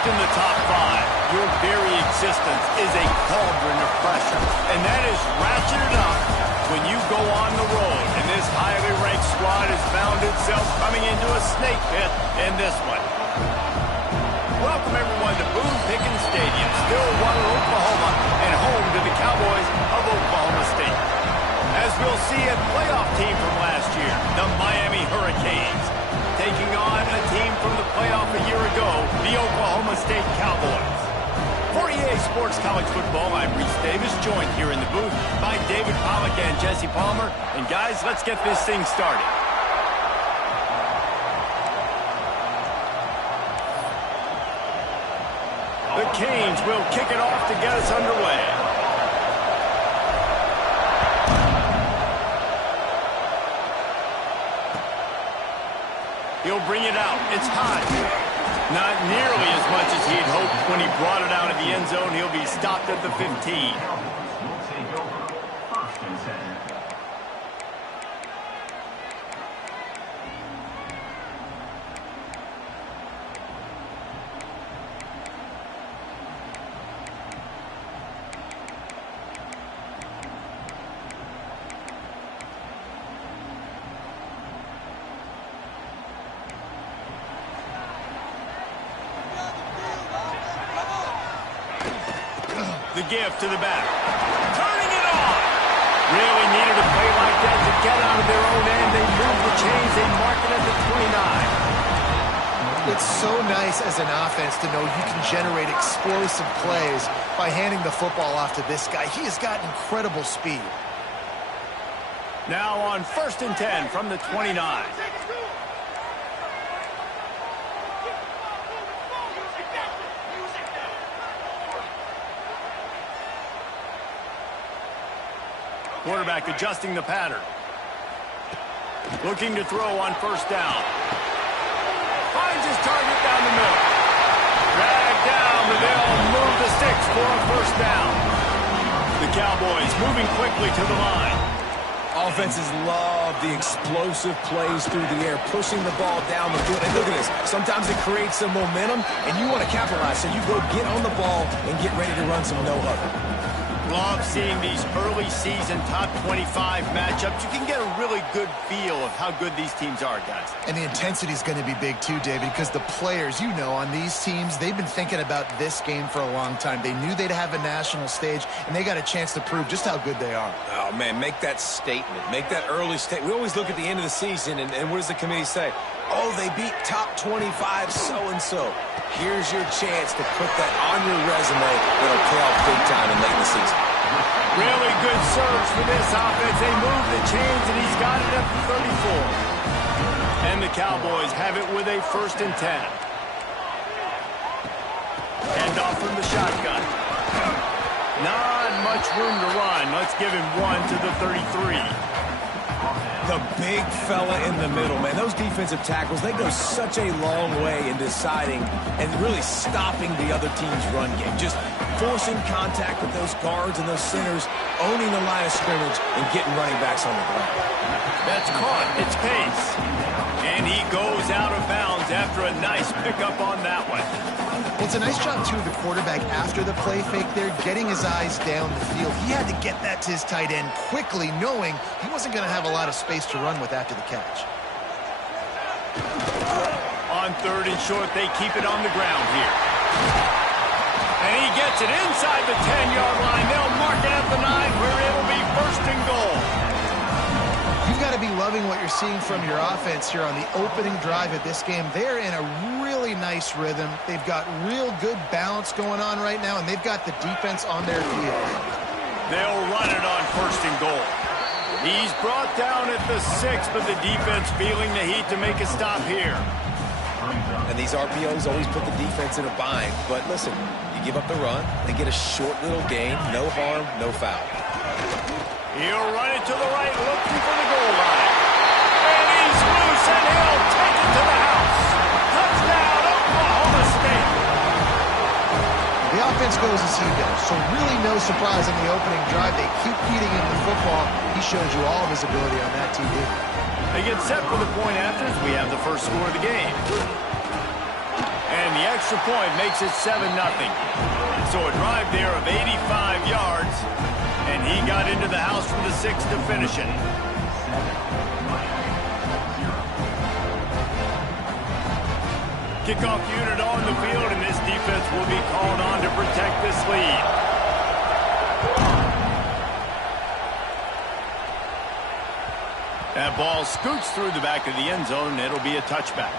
ranked in the top 5, your very existence is a cauldron of pressure. And that is ratcheted up when you go on the road. And this highly ranked squad has found itself coming into a snake pit in this one. Welcome everyone to Boone Pickens Stadium, Stillwater, Oklahoma, and home to the Cowboys of Oklahoma State. As we'll see, a playoff team from last year, the Miami Hurricanes, taking on a team from the playoff a year ago, the Oklahoma State Cowboys. For EA Sports College Football, I'm Reese Davis, joined here in the booth by David Pollack and Jesse Palmer. And guys, let's get this thing started. The Canes will kick it off to get us underway. He'll bring it out. It's high. Not nearly as much as he'd hoped when he brought it out of the end zone. He'll be stopped at the 15. The give to the back. Turning it on. Really needed a play like that to get out of their own end. They move the chains. They mark it at the 29. It's so nice as an offense to know you can generate explosive plays by handing the football off to this guy. He has got incredible speed. Now on 1st and 10 from the 29. Quarterback adjusting the pattern. Looking to throw on 1st down. Finds his target down the middle. Dragged down, but they'll move the sticks for a 1st down. The Cowboys moving quickly to the line. Offenses love the explosive plays through the air, pushing the ball down the field. And look at this. Sometimes it creates some momentum, and you want to capitalize. So you go get on the ball and get ready to run some no-huddle. Love seeing these early season top 25 matchups. You can get a really good feel of how good these teams are, guys. And the intensity is going to be big too, David, because the players, you know, on these teams, they've been thinking about this game for a long time. They knew they'd have a national stage, and they got a chance to prove just how good they are. Oh, man, make that statement. Make that early statement. We always look at the end of the season, and what does the committee say? Oh, they beat top 25 so-and-so. Here's your chance to put that on your resume that'll pay off big time in late in the season. Really good surge for this offense. They move the chains, and he's got it at the 34. And the Cowboys have it with a 1st and 10. Hand off from the shotgun. Not much room to run. Let's give him one to the 33. The big fella in the middle, man. Those defensive tackles, they go such a long way in deciding and really stopping the other team's run game. Just forcing contact with those guards and those centers, owning the line of scrimmage, and getting running backs on the ground. That's caught. It's Pace. And he goes out of bounds after a nice pickup on that one. Well, it's a nice job, too, of the quarterback after the play fake there, getting his eyes down the field. He had to get that to his tight end quickly, knowing he wasn't going to have a lot of space to run with after the catch. On 3rd and short, they keep it on the ground here. And he gets it inside the 10-yard line. They'll mark it at the 9, where it'll be 1st and goal. You've got to be loving what you're seeing from your offense here on the opening drive of this game. They're in a really nice rhythm. They've got real good balance going on right now, and they've got the defense on their heels. They'll run it on 1st and goal. He's brought down at the 6, but the defense feeling the heat to make a stop here. And these RPOs always put the defense in a bind. But listen, you give up the run, they get a short little gain, no harm, no foul. He'll run it to the right, looking for the goal line. And he's loose, and he'll take it to the house. Touchdown, Oklahoma State. The offense goes as he does, so really no surprise in the opening drive. They keep feeding him the football. He shows you all of his ability on that TV. They get set for the point after as we have the first score of the game. And the the extra point makes it 7-0. So a drive there of 85 yards, and he got into the house from the 6 to finish it. Kickoff unit on the field, and this defense will be called on to protect this lead. That ball scoots through the back of the end zone, and it'll be a touchback.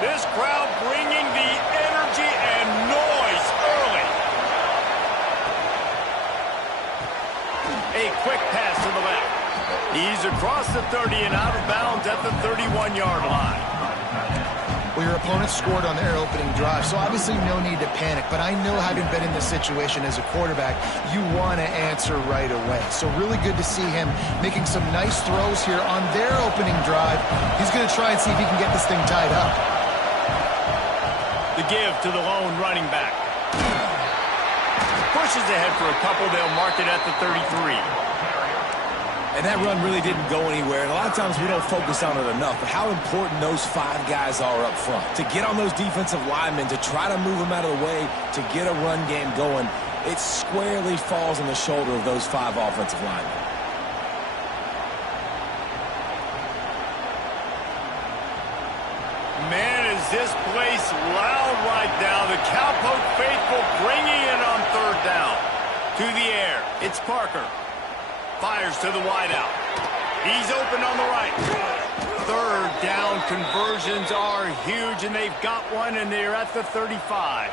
This crowd bringing the energy and noise early. A quick pass to the left. He's across the 30 and out of bounds at the 31-yard line. Well, your opponent scored on their opening drive, so obviously no need to panic. But I know, having been in this situation as a quarterback, you want to answer right away. So really good to see him making some nice throws here on their opening drive. He's going to try and see if he can get this thing tied up. The give to the lone running back. Pushes ahead for a couple. They'll mark it at the 33. And that run really didn't go anywhere. And a lot of times we don't focus on it enough. But how important those 5 guys are up front. To get on those defensive linemen, to try to move them out of the way, to get a run game going, it squarely falls on the shoulder of those 5 offensive linemen. Man, is this place loud right now. The Cowpoke faithful bringing it on 3rd down. To the air, it's Parker. Fires to the wideout. He's open on the right. 3rd down conversions are huge, and they've got one, and they're at the 35.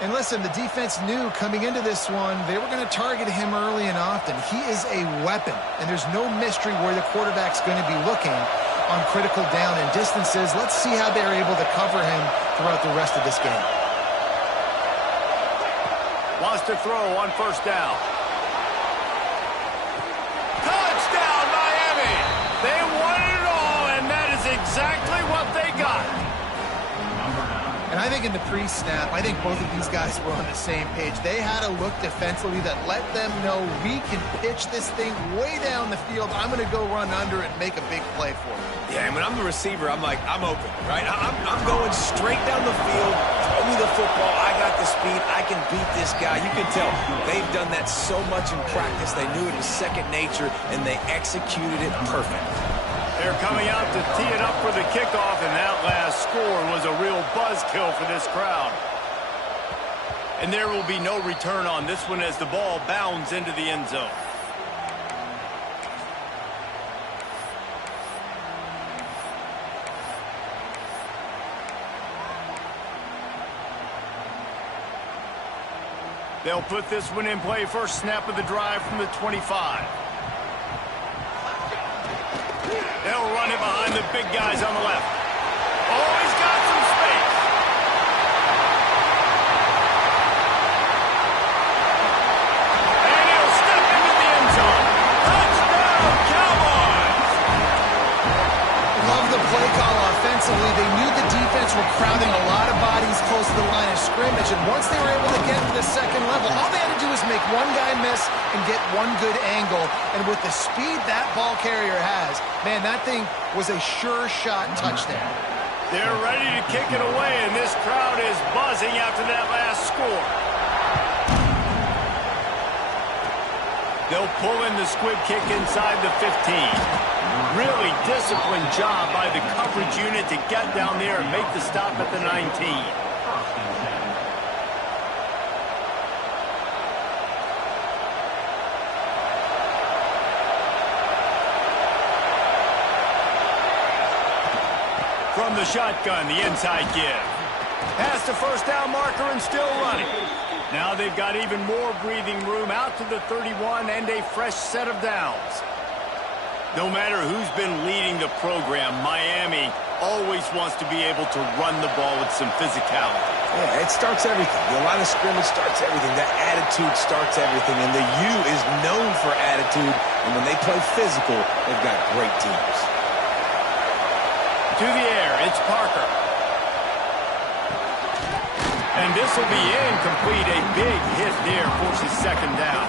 And listen, the defense knew coming into this one, they were going to target him early and often. He is a weapon, and there's no mystery where the quarterback's going to be looking on critical down and distances. Let's see how they're able to cover him throughout the rest of this game. Wants to throw on 1st down. Touchdown, Miami! They won it all, and that is exactly what they got. And I think in the pre-snap, I think both of these guys were on the same page. They had a look defensively that let them know we can pitch this thing way down the field. I'm going to go run under it and make a big play for it. Yeah, and when I'm the receiver, I'm like, I'm open, right? I'm going straight down the field. Throw me the football. I got the speed. I can beat this guy. You can tell they've done that so much in practice. They knew it was second nature, and they executed it perfect. They're coming out to tee it up for the kickoff, and that last score was a real buzzkill for this crowd. And there will be no return on this one as the ball bounds into the end zone. They'll put this one in play. First snap of the drive from the 25. They'll run it behind the big guys on the left. Oh, he's got some space. And he'll step into the end zone. Touchdown, Cowboys! Love the play call offensively. They knew the defense were crowding a lot of bodies close to the line of scrimmage, and once they were able to get to the second level, all they had to do was make one guy miss and get one good angle. And with the speed that ball carrier has, man, that thing was a sure shot touchdown. They're ready to kick it away, and this crowd is buzzing after that last score. They'll pull in the squib kick inside the 15. Really disciplined job by the coverage unit to get down there and make the stop at the 19. From the shotgun, the inside give. Past the first down marker and still running. Now they've got even more breathing room out to the 31 and a fresh set of downs. No matter who's been leading the program, Miami always wants to be able to run the ball with some physicality. Yeah, it starts everything. The line of scrimmage starts everything. That attitude starts everything. And the U is known for attitude. And when they play physical, they've got great teams. To the air, it's Parker. And this will be incomplete. A big hit there forces second down.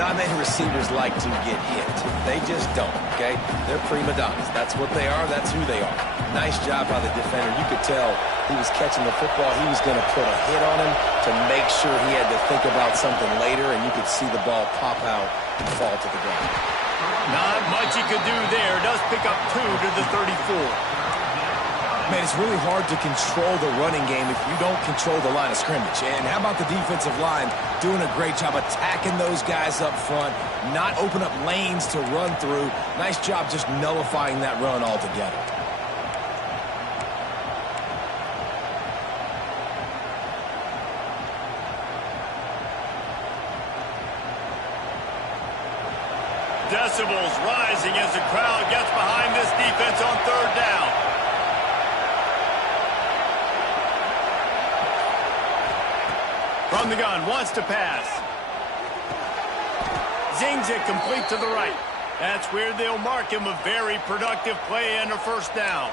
Not many receivers like to get hit. They just don't, okay? They're prima donnas. That's what they are. That's who they are. Nice job by the defender. You could tell he was catching the football. He was going to put a hit on him to make sure he had to think about something later, and you could see the ball pop out and fall to the ground. Not much he could do there. Does pick up 2 to the 34. Man, it's really hard to control the running game if you don't control the line of scrimmage. And how about the defensive line doing a great job attacking those guys up front, not open up lanes to run through. Nice job just nullifying that run altogether. Decibels rising as the crowd gets behind this defense on third down. From the gun, wants to pass. Zings it complete to the right. That's where they'll mark him a very productive play and a first down.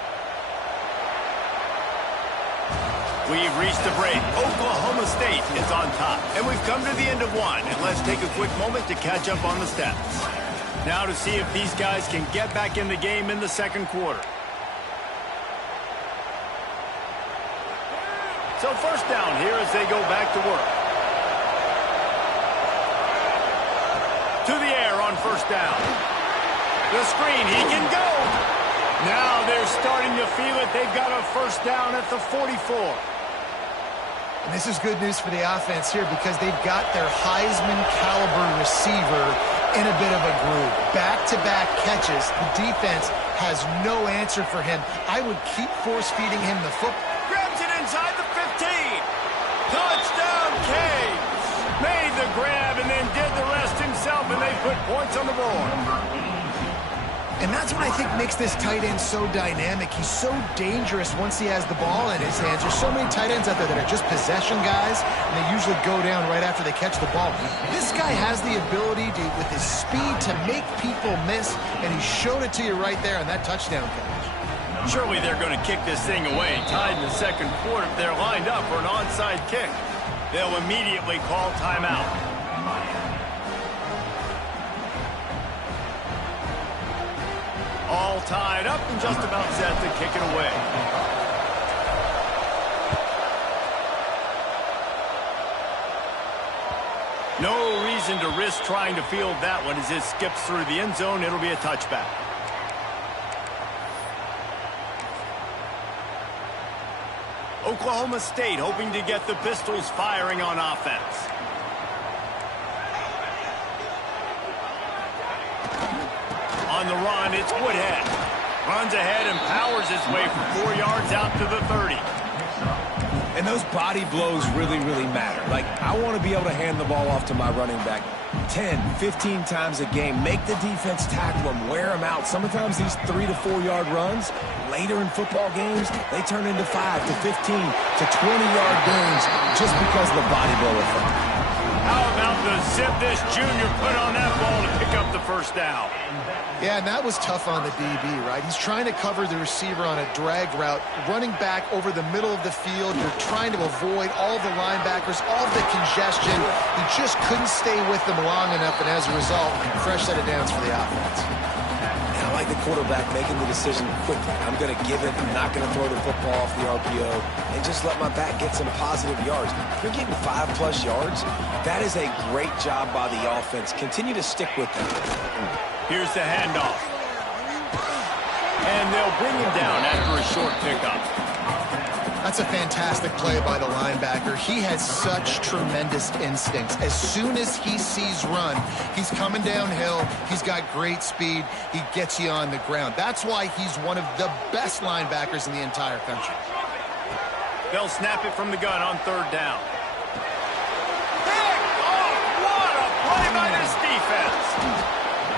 We've reached the break. Oklahoma State is on top. And we've come to the end of one. And let's take a quick moment to catch up on the stats. Now to see if these guys can get back in the game in the second quarter. So first down here as they go back to work. To the air on first down. The screen, he can go. Now they're starting to feel it. They've got a first down at the 44. And this is good news for the offense here because they've got their Heisman-caliber receiver in a bit of a groove. Back-to-back catches. The defense has no answer for him. I would keep force-feeding him the football. Grabs it inside the 15. Touchdown, Canes. Made the grab and then did the rest himself, and they put points on the board. And that's what I think makes this tight end so dynamic. He's so dangerous once he has the ball in his hands. There's so many tight ends out there that are just possession guys, and they usually go down right after they catch the ball. This guy has the ability to, with his speed, to make people miss, and he showed it to you right there on that touchdown catch. Surely they're going to kick this thing away. Tied in the second quarter. They're lined up for an onside kick. They'll immediately call timeout. All tied up and just about set to kick it away. No reason to risk trying to field that one as it skips through the end zone. It'll be a touchback. Oklahoma State hoping to get the Pistols firing on offense. On the run, it's Woodhead. Runs ahead and powers his way for 4 yards out to the 30. And those body blows really, really matter. Like, I want to be able to hand the ball off to my running back 10, 15 times a game. Make the defense tackle them, wear them out. Sometimes these 3 to 4 yard runs, later in football games, they turn into 5 to 15 to 20-yard gains just because of the body blow effect. How about the zip this junior put on that ball to pick up the first down? Yeah, and that was tough on the DB, right? He's trying to cover the receiver on a drag route, running back over the middle of the field. You're trying to avoid all the linebackers, all the congestion. He just couldn't stay with them long enough, and as a result, fresh set of downs for the offense. And I like the quarterback making the decision quickly. I'm going to give it. I'm not going to throw the football off the RPO and just let my back get some positive yards. If you're getting 5+ yards, that is a great job by the offense. Continue to stick with them. Here's the handoff. And they'll bring him down after a short pickup. That's a fantastic play by the linebacker. He has such tremendous instincts. As soon as he sees run, he's coming downhill. He's got great speed. He gets you on the ground. That's why he's one of the best linebackers in the entire country. They'll snap it from the gun on third down. Pick off! What a play by this defense!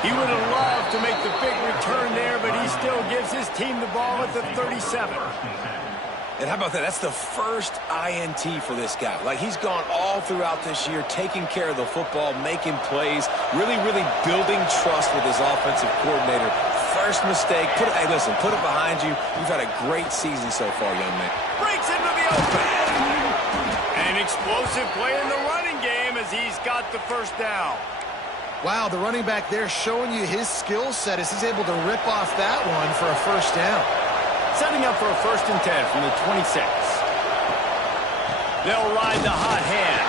He would have loved to make the big return there, but he still gives his team the ball at the 37. And how about that? That's the first INT for this guy. Like, he's gone all throughout this year, taking care of the football, making plays, really, really building trust with his offensive coordinator. First mistake. Hey, listen, put it behind you. You've had a great season so far, young man. Breaks into the open. An explosive play in the running game as he's got the first down. Wow, the running back there showing you his skill set as he's able to rip off that one for a first down. Setting up for a 1st and 10 from the 26. They'll ride the hot hand.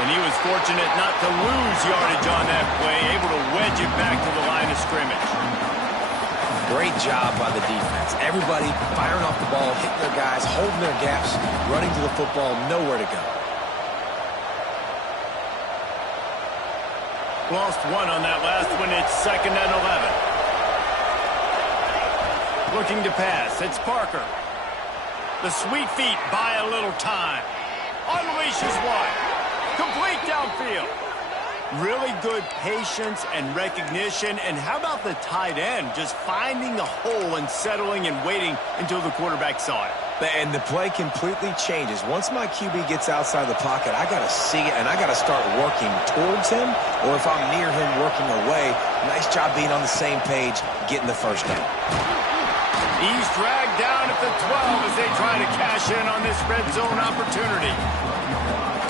And he was fortunate not to lose yardage on that play, able to wedge it back to the line of scrimmage. Great job by the defense. Everybody firing off the ball, hitting their guys, holding their gaps, running to the football, nowhere to go. Lost one on that last one. It's 2nd and 11. Looking to pass. It's Parker. The sweet feet buy a little time. Unleashes one. Complete downfield. Really good patience and recognition. And how about the tight end just finding the hole and settling and waiting until the quarterback saw it? And the play completely changes. Once my QB gets outside the pocket, I got to see it, and I got to start working towards him, or if I'm near him working away, nice job being on the same page, getting the first down. He's dragged down at the 12 as they try to cash in on this red zone opportunity.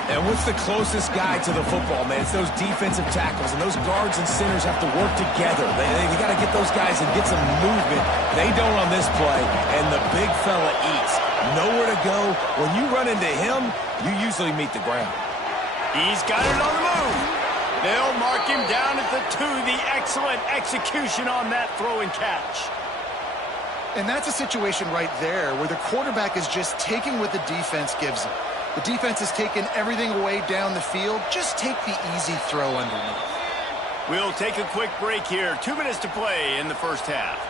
And what's the closest guy to the football, man? It's those defensive tackles, and those guards and centers have to work together. They got to get those guys and get some movement. They don't on this play, and the big fella eats. Nowhere to go. When you run into him, you usually meet the ground. He's got it on the move. They'll mark him down at the 2. The excellent execution on that throw and catch. And that's a situation right there where the quarterback is just taking what the defense gives him. The defense has taken everything away down the field. Just take the easy throw underneath. We'll take a quick break here. 2 minutes to play in the first half.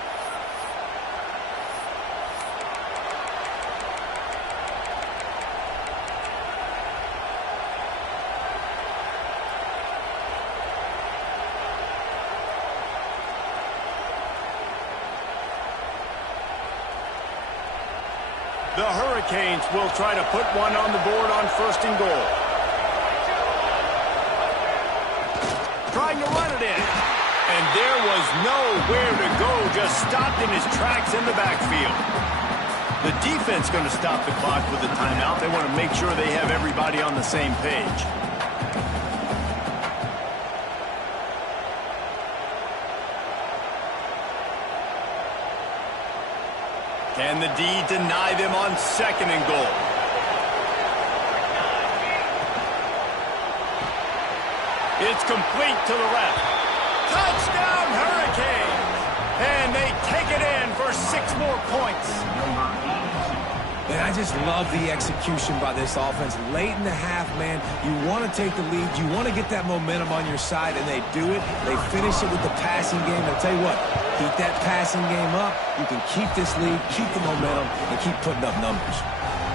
The Hurricanes will try to put one on the board on 1st and goal. Trying to run it in. And there was nowhere to go, just stopped in his tracks in the backfield. The defense going to stop the clock with a timeout. They want to make sure they have everybody on the same page. Can the D deny them on 2nd and goal? It's complete to the left. Touchdown, Hurricanes! And they take it in for 6 more points. And I just love the execution by this offense. Late in the half, man, you want to take the lead. You want to get that momentum on your side, and they do it. They finish it with the passing game. I'll tell you what, keep that passing game up. You can keep this lead, keep the momentum, and keep putting up numbers.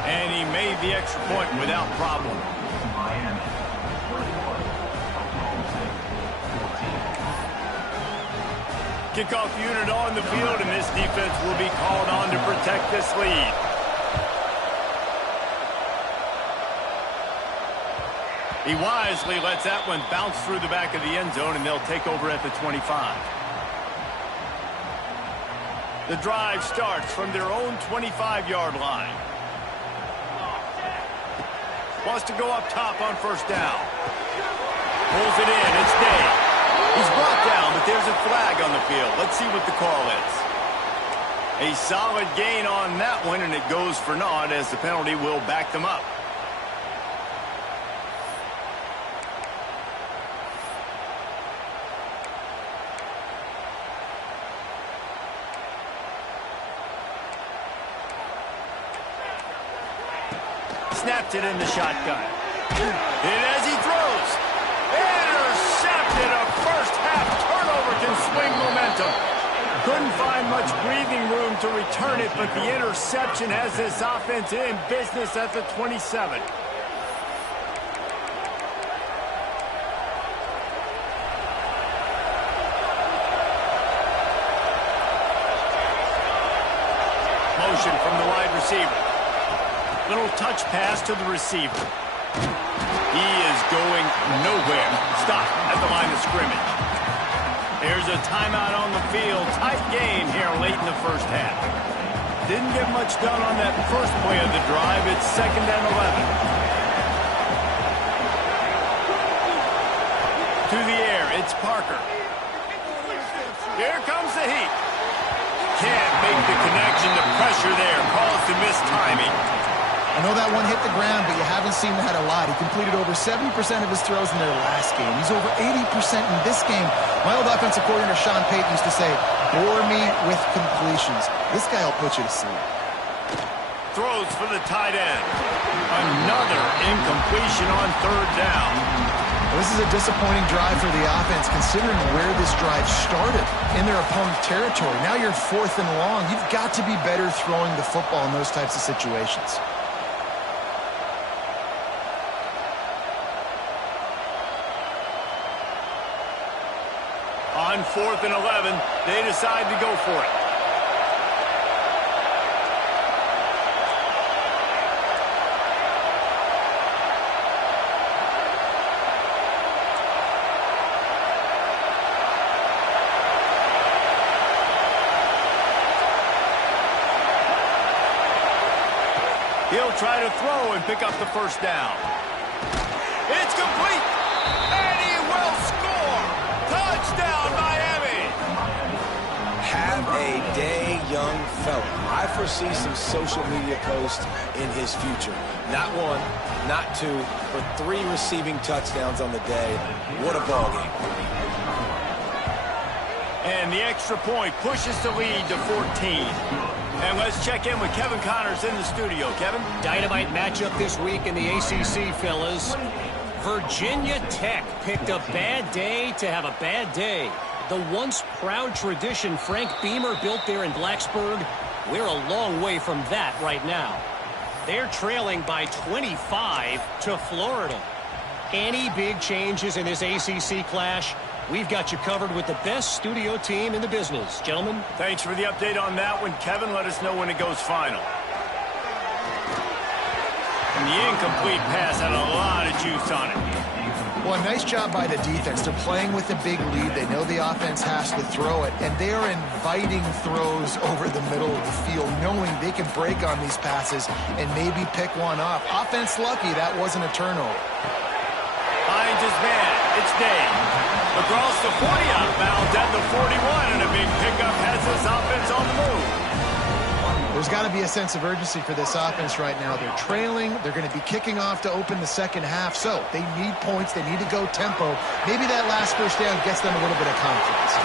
And he made the extra point without problem. Kickoff unit on the field, and this defense will be called on to protect this lead. He wisely lets that one bounce through the back of the end zone, and they'll take over at the 25. The drive starts from their own 25-yard line. Wants to go up top on 1st down. Pulls it in. It's Day. He's brought down, but there's a flag on the field. Let's see what the call is. A solid gain on that one, and it goes for naught as the penalty will back them up. Snapped it in the shotgun. And as he throws, intercepted. A first-half turnover can swing momentum. Couldn't find much breathing room to return it, but the interception has this offense in business at the 27. Motion from the wide receiver. Little touch pass to the receiver. He is going nowhere. Stop at the line of scrimmage. There's a timeout on the field. Tight game here late in the first half. Didn't get much done on that first play of the drive. It's 2nd and 11. to the air. It's Parker. Here comes the heat. Can't make the connection. The pressure there caused the missed timing. I know that one hit the ground, but you haven't seen that a lot. He completed over 70% of his throws in their last game. He's over 80% in this game. My old offensive coordinator, Sean Payton, used to say, bore me with completions. This guy will put you to sleep. Throws for the tight end. Another incompletion on third down. This is a disappointing drive for the offense, considering where this drive started, in their opponent's territory. Now you're 4th and long. You've got to be better throwing the football in those types of situations. On 4th and 11, they decide to go for it. He'll try to throw and pick up the first down. It's complete, and he will score. Touchdown, Miami. Have a day, young fella. I foresee some social media posts in his future. Not one, not two, but 3 receiving touchdowns on the day. What a ball game. And the extra point pushes the lead to 14. And let's check in with Kevin Connors in the studio. Kevin? Dynamite matchup this week in the ACC, fellas. Virginia Tech picked a bad day to have a bad day. The once proud tradition Frank Beamer built there in Blacksburg, we're a long way from that right now. They're trailing by 25 to Florida. Any big changes in this ACC clash? We've got you covered with the best studio team in the business. Gentlemen. Thanks for the update on that one, Kevin. Let us know when it goes final. And the incomplete pass had a lot of juice on it. Well, a nice job by the defense. They're playing with a big lead. They know the offense has to throw it, and they are inviting throws over the middle of the field, knowing they can break on these passes and maybe pick one off. Offense lucky that wasn't a turnover. Finds his man. It's Dave. Across the 40 outbound at the 41, and a big pickup has this offense on the move. There's got to be a sense of urgency for this offense right now. They're trailing. They're going to be kicking off to open the second half, so they need points. They need to go tempo. Maybe that last first down gets them a little bit of confidence.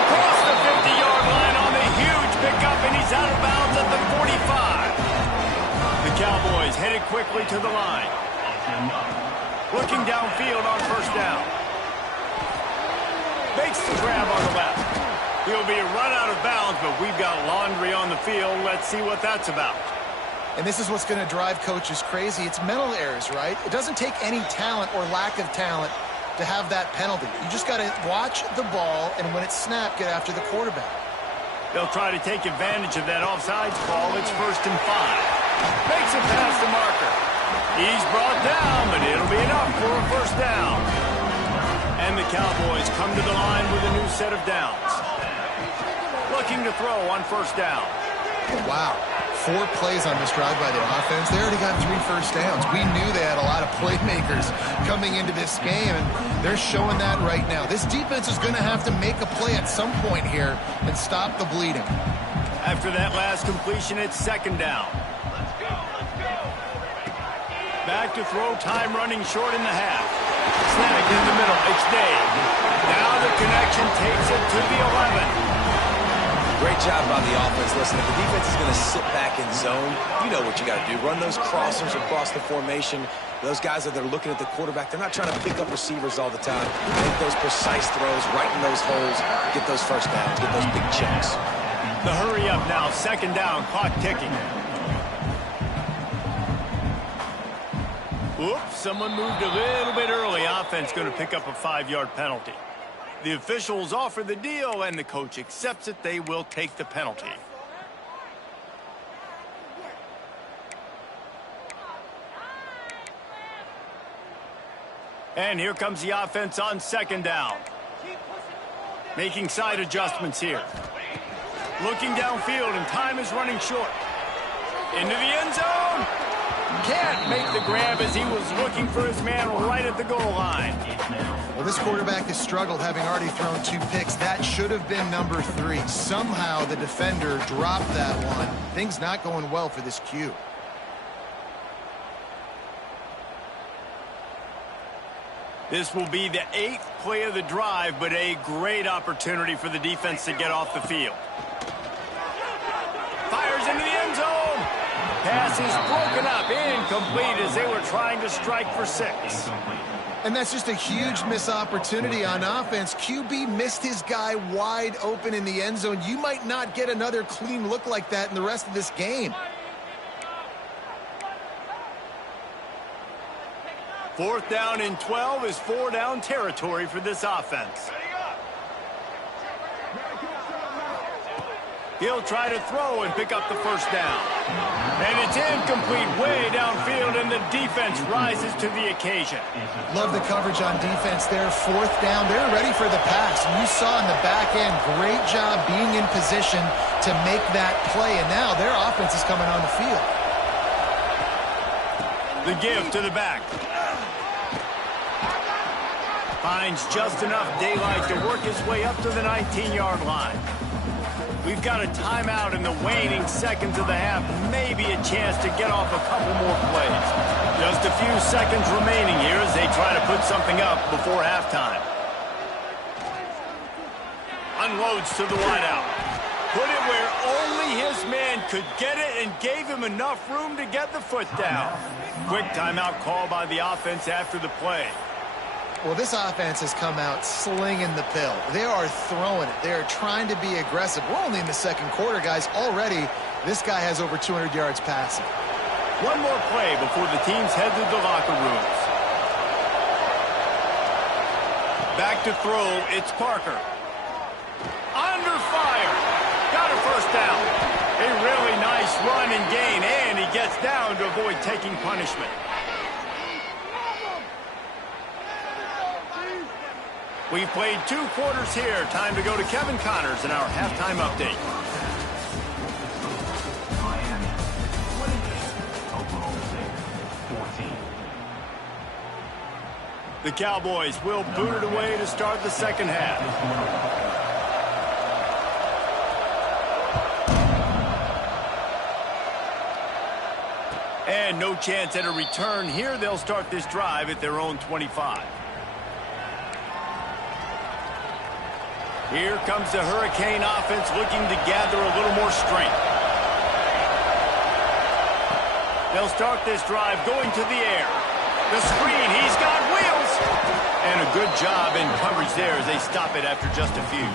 Across the 50-yard line on the huge pickup, and he's out of bounds at the 45. The Cowboys headed quickly to the line. Looking downfield on first down. Makes the grab on the left. He'll be run out of bounds, but we've got laundry on the field. Let's see what that's about. And this is what's going to drive coaches crazy. It's mental errors, right? It doesn't take any talent or lack of talent to have that penalty. You just got to watch the ball, and when it's snapped, get after the quarterback. They'll try to take advantage of that offsides call. It's 1st and 5. Makes it past the marker. He's brought down, but it'll be enough for a first down. And the Cowboys come to the line with a new set of downs. Looking to throw on first down. Wow. 4 plays on this drive by the offense. They already got 3 first downs. We knew they had a lot of playmakers coming into this game, and they're showing that right now. This defense is going to have to make a play at some point here and stop the bleeding. After that last completion, it's 2nd down. Back to throw, time running short in the half. Snagged in the middle, it's Dave. Now the connection takes it to the 11. Great job by the offense. Listen, if the defense is going to sit back in zone, you know what you got to do. Run those crossers across the formation. Those guys that are looking at the quarterback, they're not trying to pick up receivers all the time. Make those precise throws, right in those holes, get those first downs, get those big chunks. The hurry up now, 2nd down, clock ticking. Oops, someone moved a little bit early. Offense going to pick up a 5-yard penalty. The officials offer the deal, and the coach accepts it. They will take the penalty. And here comes the offense on 2nd down. Making side adjustments here. Looking downfield, and time is running short. Into the end zone. Can't make the grab as he was looking for his man right at the goal line. Well, this quarterback has struggled, having already thrown 2 picks. That should have been number 3. Somehow the defender dropped that one. Things not going well for this Q. This will be the 8th play of the drive, but a great opportunity for the defense to get off the field. Fires into the end zone. Pass is broken up, incomplete as they were trying to strike for 6. And that's just a huge missed opportunity on offense. QB missed his guy wide open in the end zone. You might not get another clean look like that in the rest of this game. 4th down and 12 is 4-down territory for this offense. He'll try to throw and pick up the 1st down. And it's incomplete way downfield, and the defense rises to the occasion. Love the coverage on defense there. 4th down. They're ready for the pass. And you saw in the back end, great job being in position to make that play. And now their offense is coming on the field. The give to the back. Finds just enough daylight to work his way up to the 19-yard line. We've got a timeout in the waning seconds of the half. Maybe a chance to get off a couple more plays. Just a few seconds remaining here as they try to put something up before halftime. Unloads to the wideout. Put it where only his man could get it and gave him enough room to get the foot down. Quick timeout call by the offense after the play. Well, this offense has come out slinging the pill. They are throwing it. They are trying to be aggressive. We're only in the 2nd quarter, guys. Already, this guy has over 200 yards passing. One more play before the teams head to the locker rooms. Back to throw, it's Parker. Under fire. Got a 1st down. A really nice run and gain, and he gets down to avoid taking punishment. We've played 2 quarters here. Time to go to Kevin Connors in our halftime update. The Cowboys will boot it away to start the 2nd half. And no chance at a return here. They'll start this drive at their own 25. Here comes the Hurricane offense looking to gather a little more strength. They'll start this drive going to the air. The screen, he's got wheels. And a good job in coverage there as they stop it after just a few.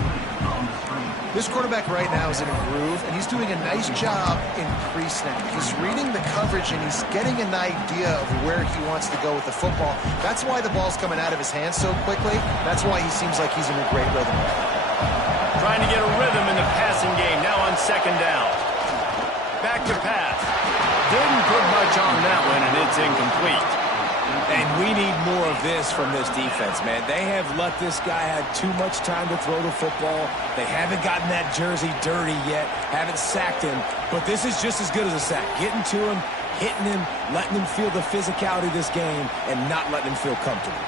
This quarterback right now is in a groove, and he's doing a nice job in pre-snap. He's reading the coverage, and he's getting an idea of where he wants to go with the football. That's why the ball's coming out of his hands so quickly. That's why he seems like he's in a great rhythm. Trying to get a rhythm in the passing game now on 2nd down. Back to pass. Didn't put much on that one, and it's incomplete. And we need more of this from this defense, man. They have let this guy have too much time to throw the football. They haven't gotten that jersey dirty yet, haven't sacked him. But this is just as good as a sack. Getting to him, hitting him, letting him feel the physicality of this game, and not letting him feel comfortable.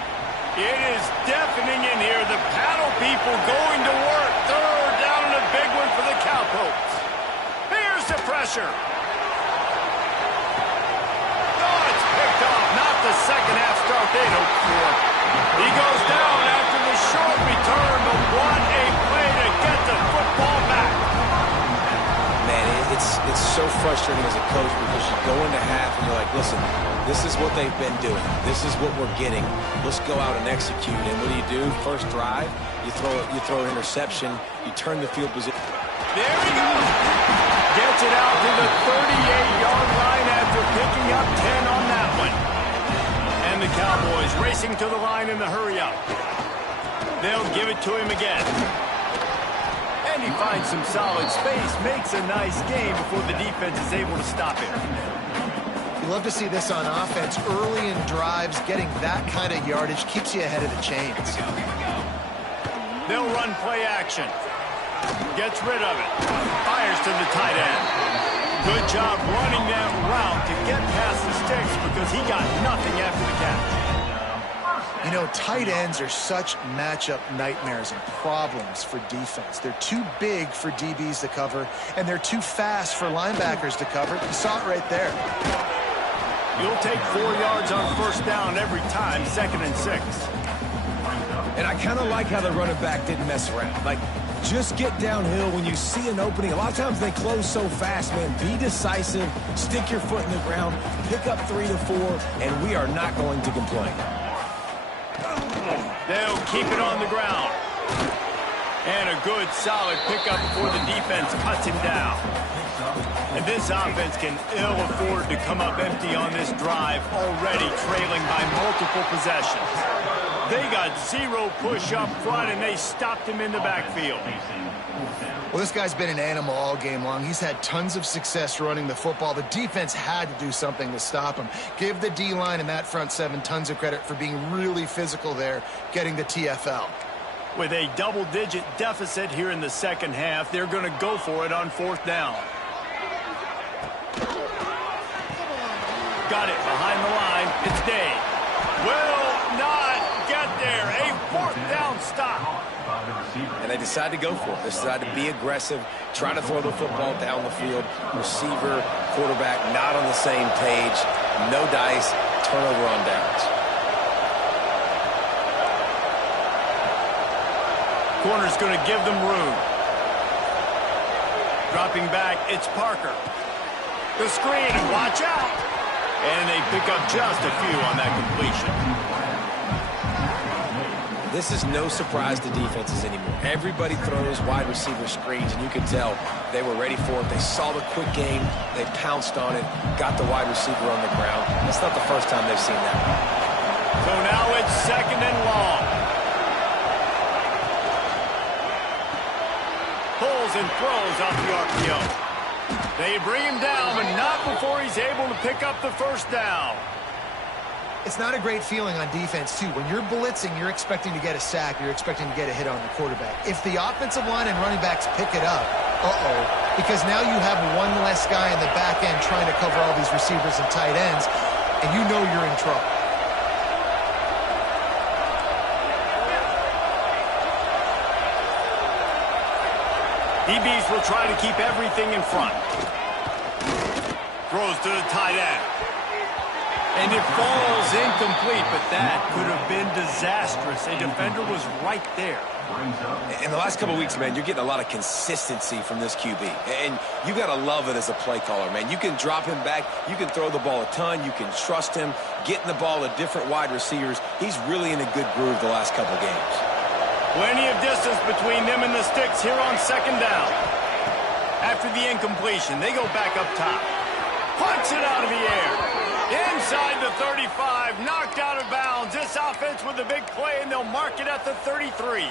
It is deafening in here. The paddle people going to work. 3rd down and a big one for the Cowpokes. Here's the pressure. Not the 2nd half start they'd hoped for. He goes down after the short return, but what a play to get the football back. Man, it's so frustrating as a coach because you go into half and you're like, listen, this is what they've been doing. This is what we're getting. Let's go out and execute. And what do? 1st drive, you throw an interception, you turn the field position. There he goes. Gets it out to the 38-yard line after picking up 10 on that one. And the Cowboys racing to the line in the hurry-up. They'll give it to him again. And he finds some solid space, makes a nice game before the defense is able to stop him. You love to see this on offense. Early in drives, getting that kind of yardage keeps you ahead of the chains. They'll run play action. Gets rid of it. Fires to the tight end. Good job running that route to get past the sticks because he got nothing after the catch. You know, tight ends are such matchup nightmares and problems for defense. They're too big for DBs to cover, and they're too fast for linebackers to cover. You saw it right there. You'll take 4 yards on first down every time, 2nd and 6. And I kind of like how the running back didn't mess around. Like, just get downhill when you see an opening. A lot of times they close so fast, man. Be decisive, stick your foot in the ground, pick up 3 to 4, and we are not going to complain. They'll keep it on the ground. And a good, solid pickup before the defense cuts him down. And this offense can ill afford to come up empty on this drive, already trailing by multiple possessions. They got 0 push up front, and they stopped him in the backfield. Well, this guy's been an animal all game long. He's had tons of success running the football. The defense had to do something to stop him. Give the D-line and that front 7 tons of credit for being really physical there, getting the TFL. With a double-digit deficit here in the second half, they're going to go for it on 4th down. Got it behind the line. It's Day. Will not get there. A 4th down stop. And they decide to go for it. They decide to be aggressive, try to throw the football down the field. Receiver, quarterback, not on the same page. No dice, turnover on downs. Corner's going to give them room. Dropping back, it's Parker. The screen, and watch out. And they pick up just a few on that completion. This is no surprise to defenses anymore. Everybody throws wide receiver screens, and you can tell they were ready for it. They saw the quick game. They pounced on it, got the wide receiver on the ground. That's not the first time they've seen that. So now it's 2nd and long. Pulls and throws off the RPO. They bring him down, but not before he's able to pick up the first down. It's not a great feeling on defense, too. When you're blitzing, you're expecting to get a sack. You're expecting to get a hit on the quarterback. If the offensive line and running backs pick it up, because now you have one less guy in the back end trying to cover all these receivers and tight ends, and you know you're in trouble. DBs will try to keep everything in front. Throws to the tight end. And it falls incomplete, but that could have been disastrous. A defender was right there. In the last couple of weeks, man, you're getting a lot of consistency from this QB. And you got to love it as a play caller, man. You can drop him back. You can throw the ball a ton. You can trust him. Getting the ball to different wide receivers. He's really in a good groove the last couple of games. Plenty of distance between them and the sticks here on 2nd down. After the incompletion, they go back up top. Punts it out of the air. Inside the 35, knocked out of bounds. This offense with a big play, and they'll mark it at the 33.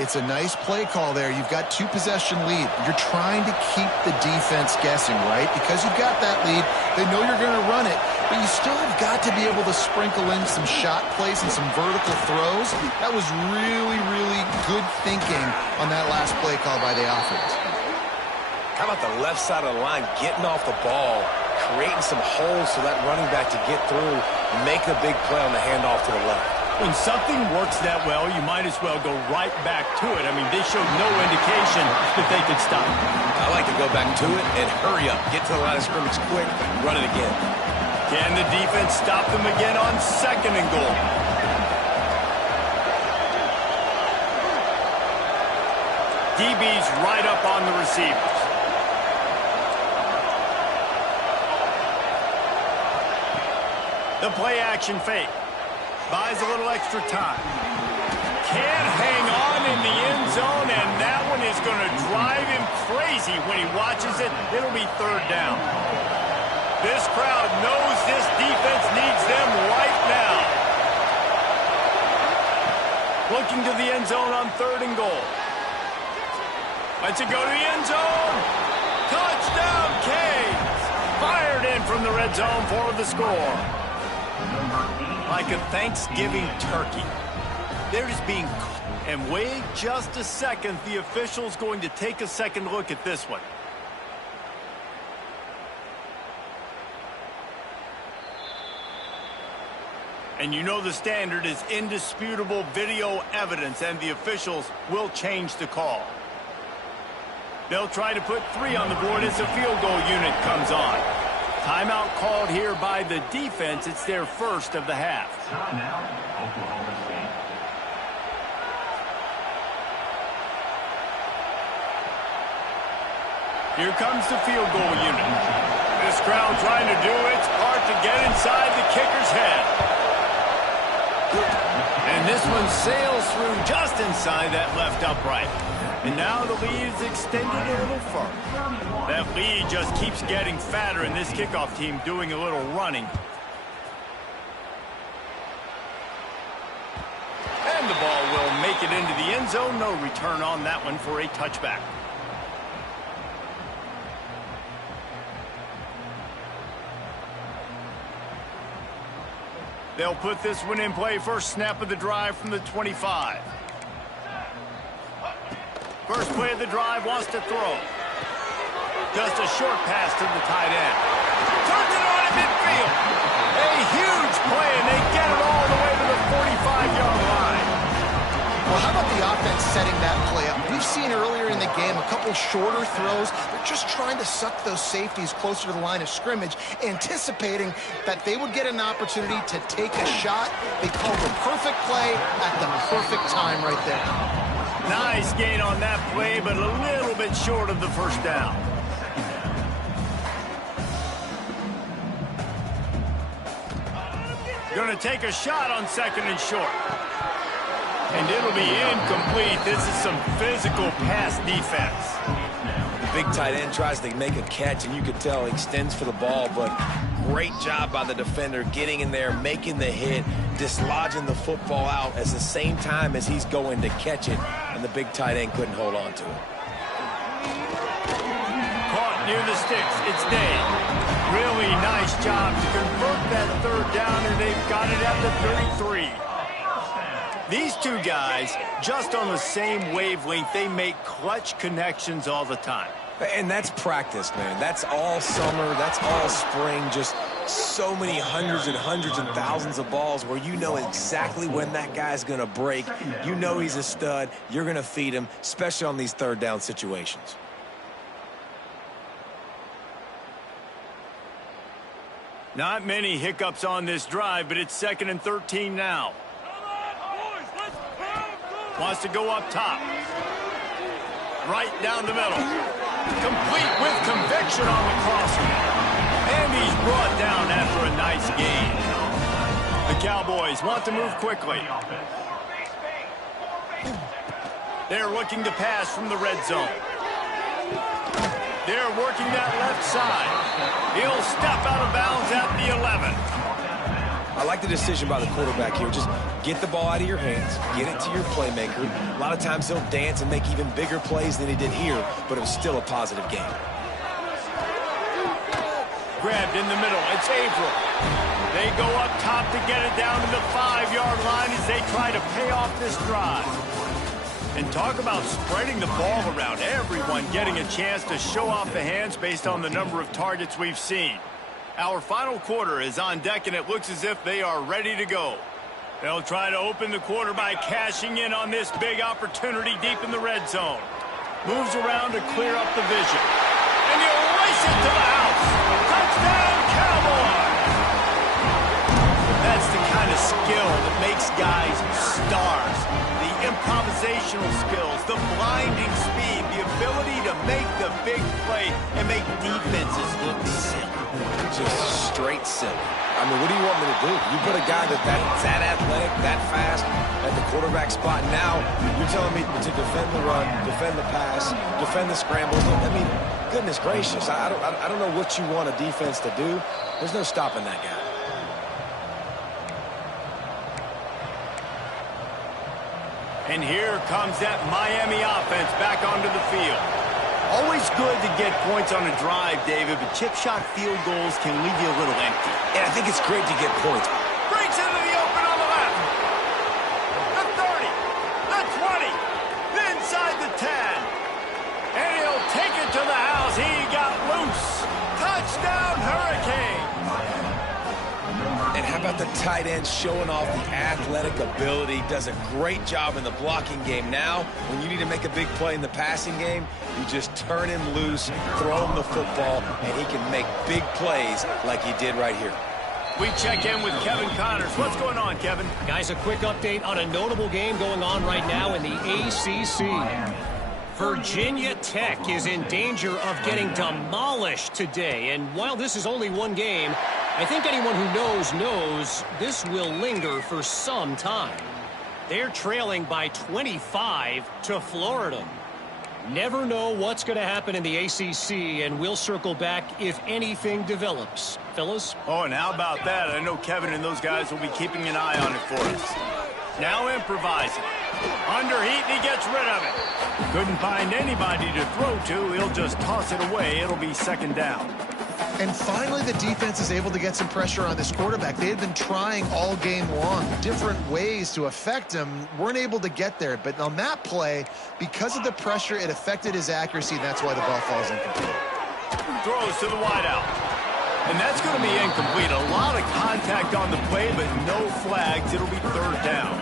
It's a nice play call there. You've got 2-possession lead. You're trying to keep the defense guessing, right? Because you've got that lead, they know you're going to run it, but you still have got to be able to sprinkle in some shot plays and some vertical throws. That was really, really good thinking on that last play call by the offense. How about the left side of the line getting off the ball, creating some holes for that running back to get through, making a big play on the handoff to the left. When something works that well, you might as well go right back to it. I mean, they showed no indication that they could stop it. I like to go back to it and hurry up. Get to the line of scrimmage quick, run it again. Can the defense stop them again on 2nd and goal? DB's right up on the receivers. The play action fake. Buys a little extra time. Can't hang on in the end zone, and that one is going to drive him crazy when he watches it. It'll be 3rd down. This crowd knows this defense needs them right now. Looking to the end zone on 3rd and goal. Let's it go to the end zone. Touchdown, Canes. Fired in from the red zone for the score. Like a Thanksgiving turkey. They're just being... And wait just a second. The official's going to take a second look at this one. And you know the standard is indisputable video evidence, and the officials will change the call. They'll try to put 3 on the board as the field goal unit comes on. Timeout called here by the defense. It's their first of the half. Timeout, Oklahoma State. Here comes the field goal unit. This crowd trying to do its part to get inside the kicker's head. And this one sails through just inside that left upright. And now the lead is extended a little further. That lead just keeps getting fatter, and this kickoff team doing a little running. And the ball will make it into the end zone. No return on that one for a touchback. They'll put this one in play. First snap of the drive from the 25. First play of the drive, wants to throw. Just a short pass to the tight end. Turns it on at midfield. A huge play, and they get it all the way to the 45-yard line. Well, how about the offense setting that play up? We've seen earlier in the game a couple shorter throws. They're just trying to suck those safeties closer to the line of scrimmage, anticipating that they would get an opportunity to take a shot. They called a perfect play at the perfect time right there. Nice gain on that play, but a little bit short of the first down. Going to take a shot on second and short. And it'll be incomplete. This is some physical pass defense. The big tight end tries to make a catch, and you could tell he extends for the ball, but great job by the defender getting in there, making the hit, dislodging the football out at the same time as he's going to catch it, and the big tight end couldn't hold on to it. Caught near the sticks. It's Day. Really nice job to convert that third down, and they've got it at the 33. These two guys, just on the same wavelength, they make clutch connections all the time. And that's practice, man. That's all summer. That's all spring. Just so many hundreds and hundreds and thousands of balls where you know exactly when that guy's going to break. You know he's a stud. You're going to feed him, especially on these third down situations. Not many hiccups on this drive, but it's 2nd and 13 now. Wants to go up top. Right down the middle. Complete with conviction on the crossing. And he's brought down after a nice gain. The Cowboys want to move quickly. They're looking to pass from the red zone. They're working that left side. He'll step out of bounds at the 11. I like the decision by the quarterback here. Just get the ball out of your hands, get it to your playmaker. A lot of times he'll dance and make even bigger plays than he did here, but it was still a positive game. Grabbed in the middle. It's April. They go up top to get it down to the 5-yard line as they try to pay off this drive. And talk about spreading the ball around. Everyone getting a chance to show off the hands based on the number of targets we've seen. Our final quarter is on deck, and it looks as if they are ready to go. They'll try to open the quarter by cashing in on this big opportunity deep in the red zone. Moves around to clear up the vision. And he'll race it to the house. Touchdown, Cowboys! That's the kind of skill that makes guys stars. The improvisational skills, the blinding speed, the ability to make the big play and make defenses look silly. Just straight silly. I mean, what do you want me to do? You put a guy that's that athletic, that fast at the quarterback spot. Now you're telling me to defend the run, defend the pass, defend the scrambles. I mean, goodness gracious. I don't know what you want a defense to do. There's no stopping that guy. And here comes that Miami offense back onto the field. Always good to get points on a drive, David, but chip shot field goals can leave you a little empty. And I think it's great to get points. Breaks into the open on the left. The 30, the 20, inside the 10. And he'll take it to the house. He got loose. Touchdown, Hurricanes. And how about the tight end showing off the athletic ability? Does a great job in the blocking game. Now, when you need to make a big play in the passing game, you just turn him loose, throw him the football, and he can make big plays like he did right here. We check in with Kevin Connors. What's going on, Kevin? Guys, a quick update on a notable game going on right now in the ACC. Virginia Tech is in danger of getting demolished today. And while this is only one game, I think anyone who knows this will linger for some time. They're trailing by 25 to Florida. Never know what's going to happen in the ACC, and we'll circle back if anything develops. Fellas? Oh, and how about that? I know Kevin and those guys will be keeping an eye on it for us. Now improvising. Under heat, and he gets rid of it. Couldn't find anybody to throw to. He'll just toss it away. It'll be second down. And finally, the defense is able to get some pressure on this quarterback. They had been trying all game long, different ways to affect him, weren't able to get there. But on that play, because of the pressure, it affected his accuracy, and that's why the ball falls incomplete. Throws to the wideout. And that's going to be incomplete. A lot of contact on the play, but no flags. It'll be third down.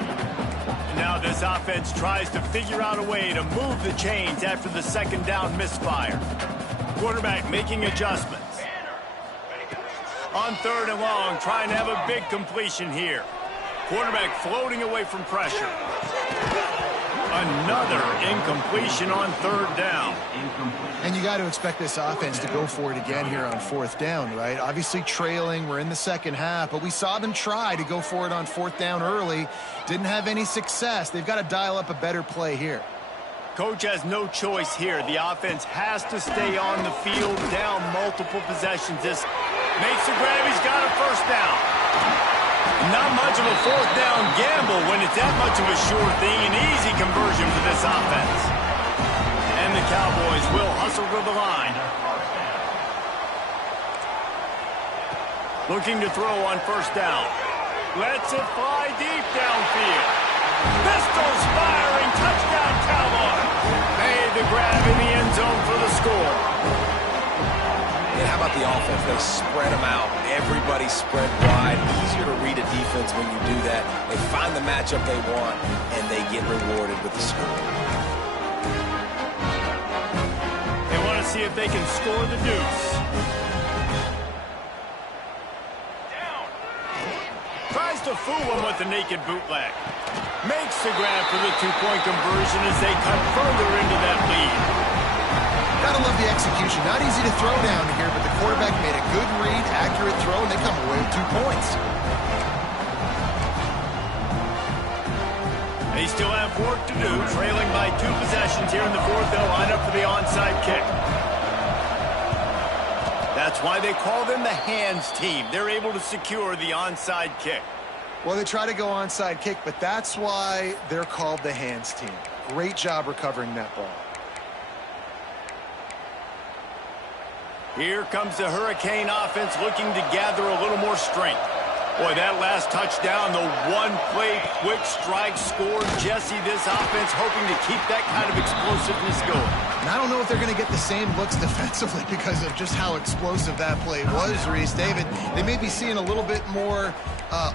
And now this offense tries to figure out a way to move the chains after the second down misfire. Quarterback making adjustments. On third and long, trying to have a big completion here. Quarterback floating away from pressure. Another incompletion on third down. And you got to expect this offense to go for it again here on fourth down, right? Obviously trailing, we're in the second half, but we saw them try to go for it on fourth down early. Didn't have any success. They've got to dial up a better play here. Coach has no choice here. The offense has to stay on the field, down multiple possessions. This makes the grab. He's got a first down. Not much of a fourth down gamble when it's that much of a sure thing. An easy conversion for this offense. And the Cowboys will hustle to the line. Looking to throw on first down. Lets it fly deep downfield. Pistols firing. Touchdown, Cowboys. Made the grab in the end zone for the score. And how about the offense? They spread them out. Everybody spread wide. Easier to read a defense when you do that. They find the matchup they want, and they get rewarded with the score. They want to see if they can score the deuce. Tries to fool him with the naked bootleg. Makes the grab for the two-point conversion as they cut further into that lead. Gotta love the execution. Not easy to throw down here, but the quarterback made a good read, accurate throw, and they come away with 2 points. They still have work to do, trailing by 2 possessions here in the fourth. They'll line up for the onside kick. That's why they call them the hands team. They're able to secure the onside kick. Well, they try to go onside kick, but that's why they're called the hands team. Great job recovering that ball. Here comes the Hurricane offense looking to gather a little more strength. Boy, that last touchdown, the one-play quick strike score. Jesse, this offense hoping to keep that kind of explosiveness going. And I don't know if they're going to get the same looks defensively because of just how explosive that play was, Reese. David, they may be seeing a little bit more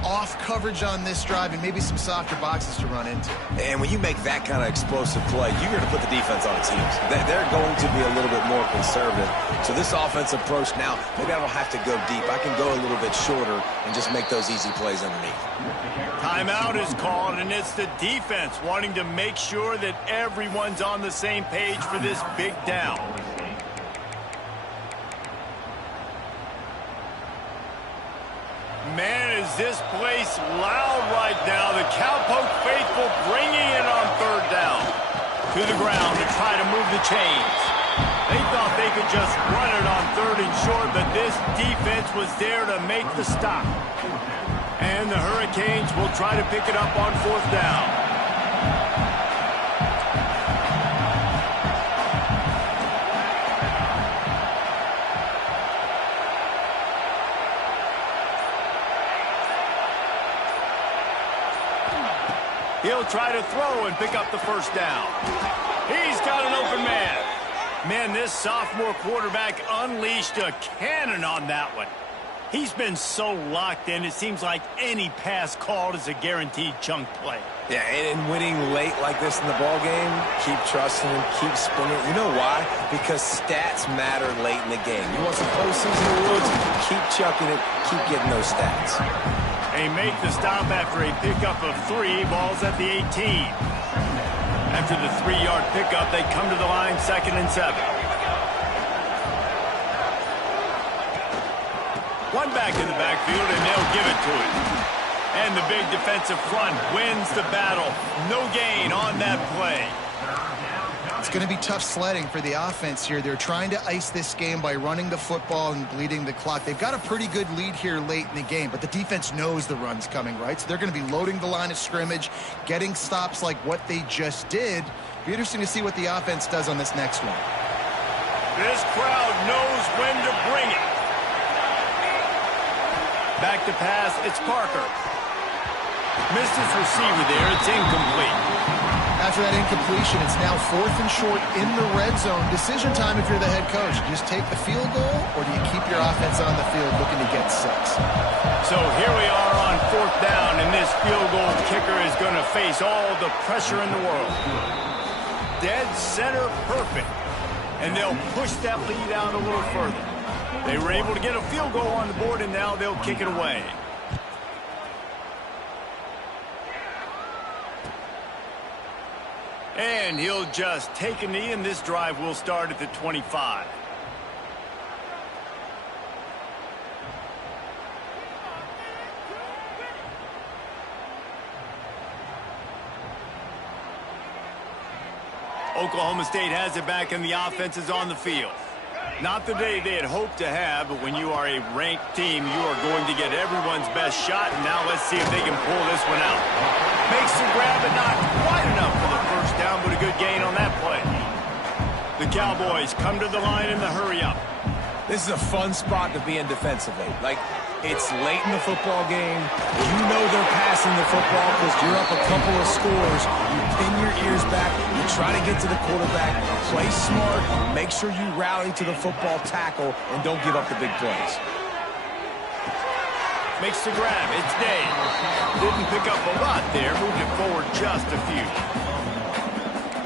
off coverage on this drive and maybe some softer boxes to run into. And when you make that kind of explosive play, you're going to put the defense on its heels. They're going to be a little bit more conservative. So this offensive approach now, maybe I don't have to go deep. I can go a little bit shorter and just make those easy plays underneath. Timeout is called, and it's the defense wanting to make sure that everyone's on the same page for this big down. Man, is this place loud right now. The Cowpoke faithful bringing it on third down. To the ground to try to move the chains. They thought they could just run it on third and short, but this defense was there to make the stop. And the Hurricanes will try to pick it up on fourth down. He'll try to throw and pick up the first down. He's got an open man. Man, this sophomore quarterback unleashed a cannon on that one. He's been so locked in, it seems like any pass called is a guaranteed chunk play. Yeah, and winning late like this in the ball game, keep trusting him, keep spinning. You know why? Because stats matter late in the game. You want some postseason awards? Keep chucking it, keep getting those stats. They make the stop after a pickup of 3, balls at the 18. After the 3-yard pickup, they come to the line 2nd and 7. One back in the backfield, and they'll give it to him. And the big defensive front wins the battle. No gain on that play. It's going to be tough sledding for the offense here. They're trying to ice this game by running the football and bleeding the clock. They've got a pretty good lead here late in the game, but the defense knows the run's coming, right? So they're going to be loading the line of scrimmage, getting stops like what they just did. Be interesting to see what the offense does on this next one. This crowd knows when to bring it. Back to pass, it's Parker. Missed his receiver there, it's incomplete. After that incompletion, it's now 4th and short in the red zone. Decision time if you're the head coach. Do you just take the field goal, or do you keep your offense on the field looking to get 6? So here we are on 4th down, and this field goal kicker is going to face all the pressure in the world. Dead center perfect. And they'll push that lead out a little further. They were able to get a field goal on the board, and now they'll kick it away. And he'll just take a knee, and this drive will start at the 25. Oklahoma State has it back, and the offense is on the field. Not the day they had hoped to have, but when you are a ranked team, you are going to get everyone's best shot. And now let's see if they can pull this one out. Makes the grab, but not quite enough for the first down, but a good gain on that play. The Cowboys come to the line in the hurry-up. This is a fun spot to be in defensively. Like, it's late in the football game. You know they're passing the football because you're up a couple of scores. You pin your ears back. You try to get to the quarterback. Play smart. Make sure you rally to the football tackle and don't give up the big plays. Makes the grab. It's Dave. Didn't pick up a lot there. Moved it forward just a few.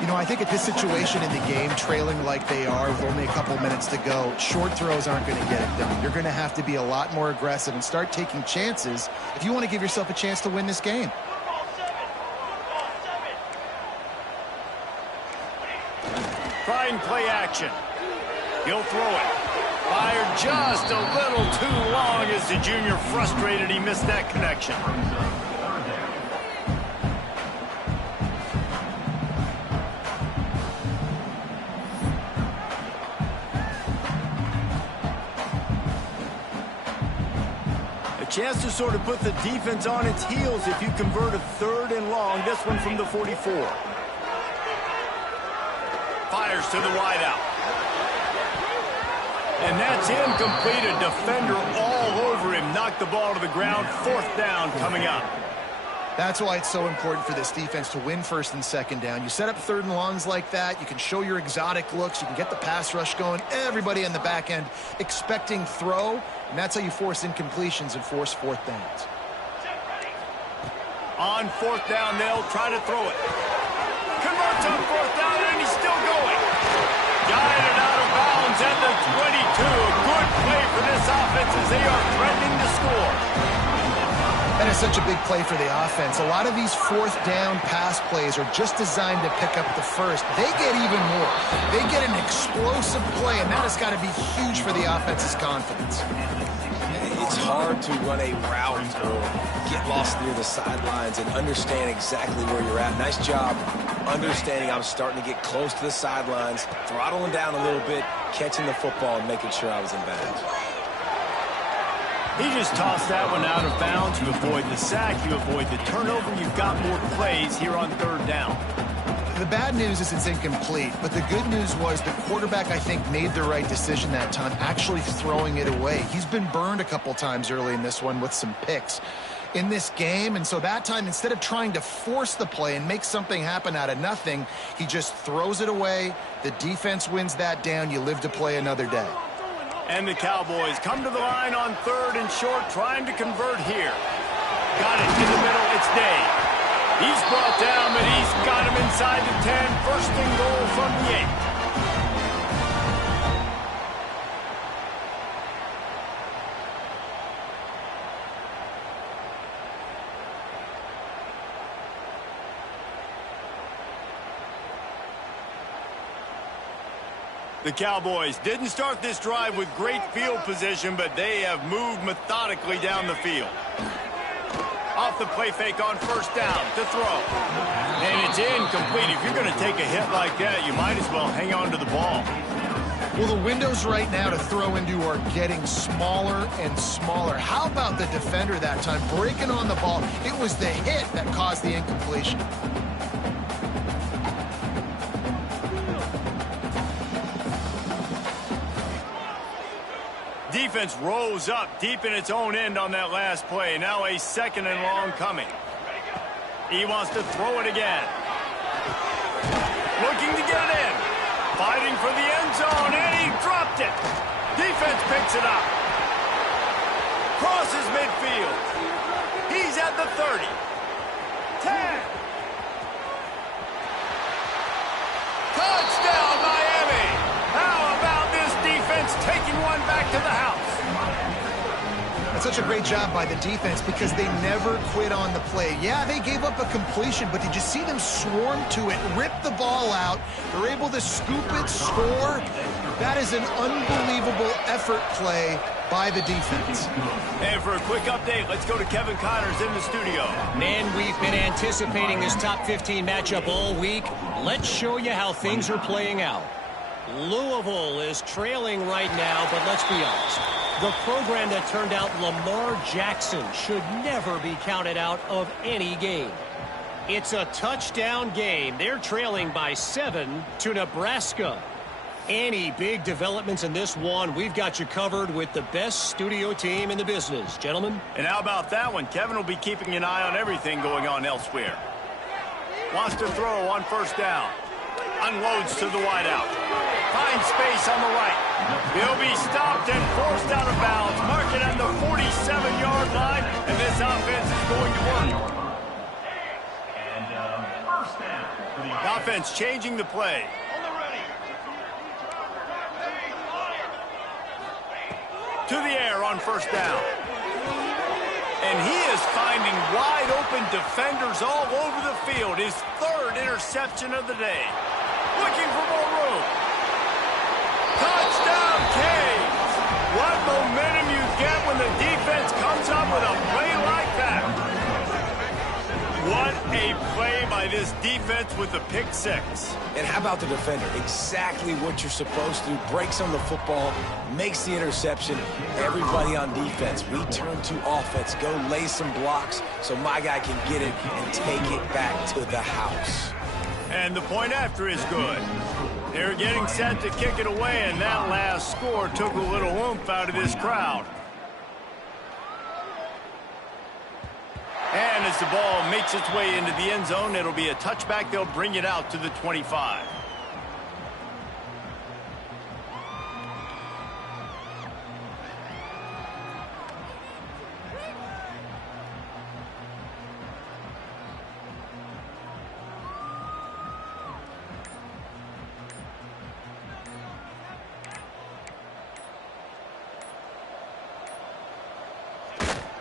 You know, I think at this situation in the game, trailing like they are with only a couple minutes to go, short throws aren't going to get it done. You're going to have to be a lot more aggressive and start taking chances if you want to give yourself a chance to win this game. Try and play action. He'll throw it. Fired just a little too long as the junior frustrated. He missed that connection. Chance to sort of put the defense on its heels if you convert a 3rd and long. This one from the 44. Fires to the wideout. And that's incomplete. A defender all over him. Knocked the ball to the ground. 4th down coming up. That's why it's so important for this defense to win 1st and 2nd down. You set up 3rd and longs like that. You can show your exotic looks. You can get the pass rush going. Everybody on the back end expecting throw. And that's how you force incompletions and force 4th downs. On 4th down, they'll try to throw it. Converts on 4th down, and he's still going. Guided out of bounds at the 22. A good play for this offense as they are threatening to score. That is such a big play for the offense. A lot of these 4th down pass plays are just designed to pick up the first. They get even more. They get an explosive play, and that has got to be huge for the offense's confidence. It's hard to run a route or get lost near the sidelines and understand exactly where you're at. Nice job understanding I'm starting to get close to the sidelines, throttling down a little bit, catching the football, and making sure I was in bounds. He just tossed that one out of bounds. You avoid the sack, you avoid the turnover. You've got more plays here on 3rd down. The bad news is it's incomplete, but the good news was the quarterback, I think, made the right decision that time, actually throwing it away. He's been burned a couple times early in this one with some picks in this game, and so that time, instead of trying to force the play and make something happen out of nothing, he just throws it away. The defense wins that down. You live to play another day. And the Cowboys come to the line on 3rd and short, trying to convert here. Got it in the middle. It's Day. He's brought down, but he's got him inside the 10. First and goal from the 8. The Cowboys didn't start this drive with great field position, but they have moved methodically down the field. Off the play fake on 1st down to throw. And it's incomplete. If you're going to take a hit like that, you might as well hang on to the ball. Well, the windows right now to throw into are getting smaller and smaller. How about the defender that time breaking on the ball? It was the hit that caused the incompletion. Defense rose up deep in its own end on that last play. Now a 2nd and long coming. He wants to throw it again. Looking to get it in. Fighting for the end zone, and he dropped it. Defense picks it up. Crosses midfield. He's at the 30. 10. Touchdown, Miami. How about this defense taking one back to the house? That's such a great job by the defense because they never quit on the play. Yeah, they gave up a completion, but did you see them swarm to it, rip the ball out? They're able to scoop it, score. That is an unbelievable effort play by the defense. And for a quick update, let's go to Kevin Connors in the studio. Man, we've been anticipating this top 15 matchup all week. Let's show you how things are playing out. Louisville is trailing right now, but let's be honest. The program that turned out Lamar Jackson should never be counted out of any game. It's a touchdown game. They're trailing by 7 to Nebraska. Any big developments in this one, we've got you covered with the best studio team in the business, gentlemen. And how about that one? Kevin will be keeping an eye on everything going on elsewhere. Wants to throw on 1st down. Unloads to the wideout. Finds space on the right. He'll be stopped and forced out of bounds. Mark it on the 47-yard line, and this offense is going to work. And first down for the Offense changing the play. To the air on 1st down. And he is finding wide open defenders all over the field. His 3rd interception of the day. Looking for more room. Touchdown, Canes. What momentum you get when the defense comes up with a play like that. What a play by this defense with the pick 6. And how about the defender? Exactly what you're supposed to do. Breaks on the football, makes the interception. Everybody on defense, we turn to offense. Go lay some blocks so my guy can get it and take it back to the house. And the point after is good. They're getting set to kick it away, and that last score took a little oomph out of this crowd. And as the ball makes its way into the end zone, it'll be a touchback. They'll bring it out to the 25.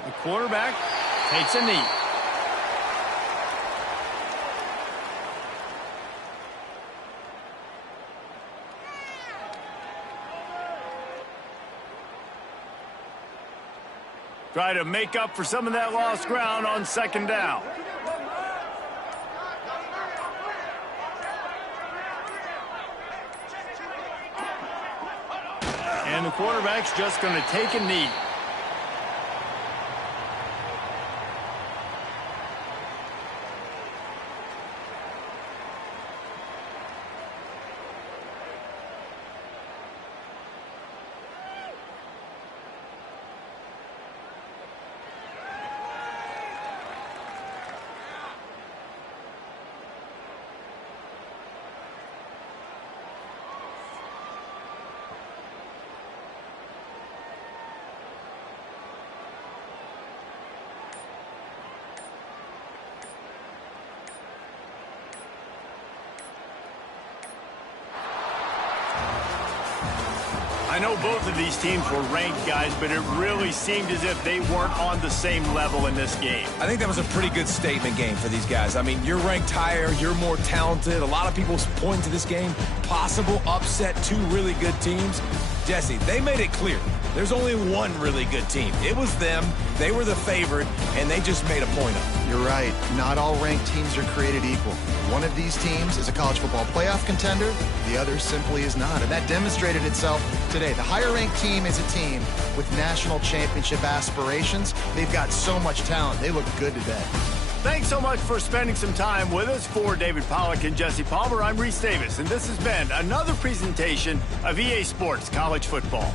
The quarterback takes a knee. Try to make up for some of that lost ground on 2nd down. And the quarterback's just going to take a knee. I know both of these teams were ranked, guys, but it really seemed as if they weren't on the same level in this game. I think that was a pretty good statement game for these guys. I mean, you're ranked higher, you're more talented. A lot of people point to this game, possible upset, two really good teams. Jesse, they made it clear. There's only one really good team. It was them. They were the favorite, and they just made a point of it. You're right. Not all ranked teams are created equal. One of these teams is a college football playoff contender. The other simply is not, and that demonstrated itself today. The higher-ranked team is a team with national championship aspirations. They've got so much talent. They look good today. Thanks so much for spending some time with us. For David Pollack and Jesse Palmer, I'm Reese Davis, and this has been another presentation of EA Sports College Football.